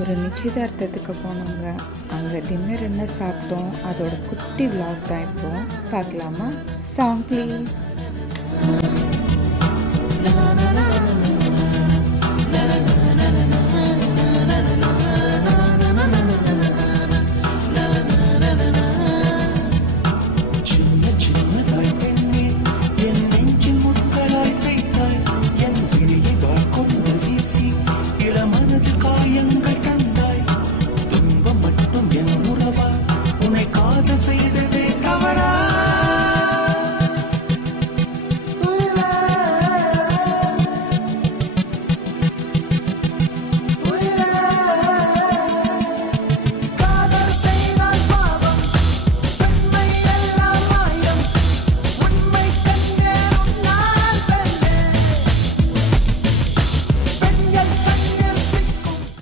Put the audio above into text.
ஒரு நிச்சயதார்த்தத்துக்கு போனோங்க. அங்கே டின்னர் என்ன சாப்பிட்டோம் அதோட குட்டி vlog தான் இப்போ பார்க்கலாமா? Song please.